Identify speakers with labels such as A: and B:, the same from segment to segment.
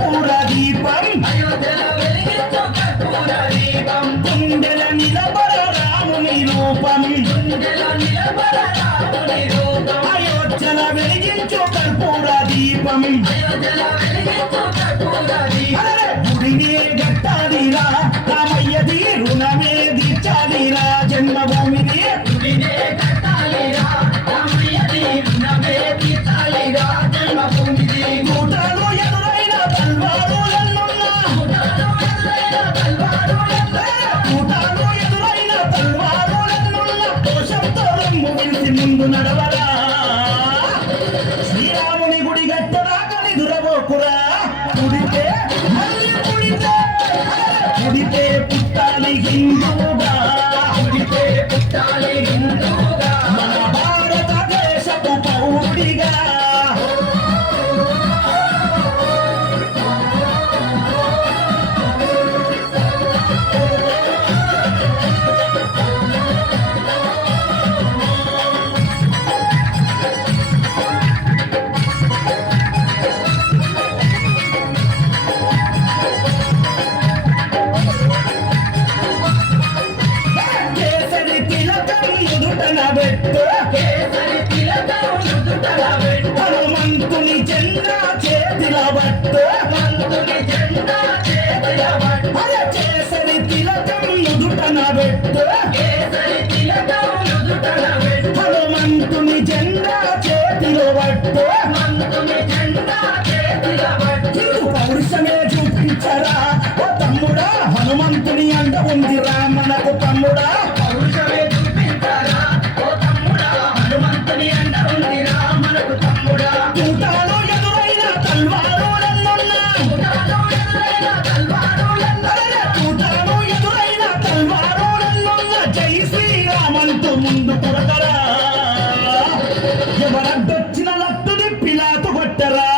A: కర్పూర దీపం గుండెల నిలబడ రాముని రూపం అయోధ్యల వెలిగించు కర్పూర దీపం గుడినే
B: நடவடா
A: హనుమంతుని జెండా చేతిలో పట్టు. హిందూ పౌరుషమే చూపించరా. ఓ తమ్ముడా హనుమంతుని అంట ఉందిరా మనకు తమ్ముడా.
B: పౌరుషమే చూపించరా. ఓ తమ్ముడా హనుమంతుని అండ ఉందిరా మనకు తమ్ముడా.
A: కూటాలు ఎదురైన తల్వారులన్నున్నా
B: కుటాలో ఎదురైన తల్వారులన్నా
A: కూటాలు శ్రీరామంటూ ముందు పుడతరా ఎవరడ్డొచ్చిన లత్తుని పిలాతు కొట్టరా.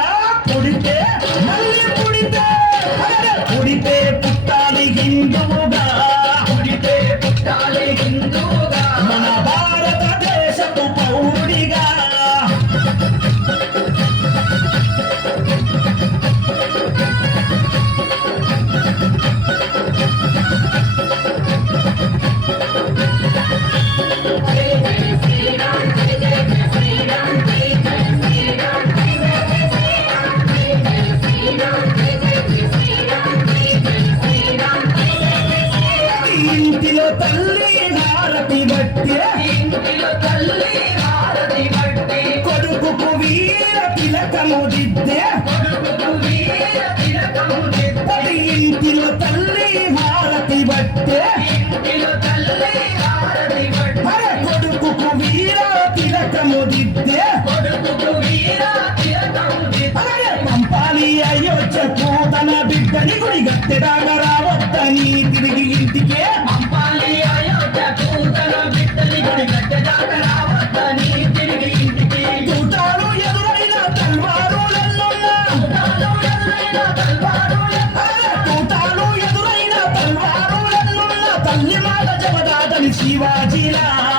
A: తల్లి హారతి బట్టి.
B: ఇంటిలో తల్లి హారతి బట్టి.
A: కొడుకుకు వీర తిలకము దిద్దే.
B: కొడుకుకు వీర తిలకము దిద్ది.
A: ఇంటిలో తల్లి హారతి బట్టే.
B: ఇంటిలో తల్లి హారతి బట్టి.
A: అరే కొడుకుకు వీర తిలకము దిద్దే.
B: కొడుకుకు వీర తిలకము దిద్ది.
A: అలాగే పంపాలి అయోధ్యకు తన బిడ్డని గుడి గట్టెదాకా शिवाजीला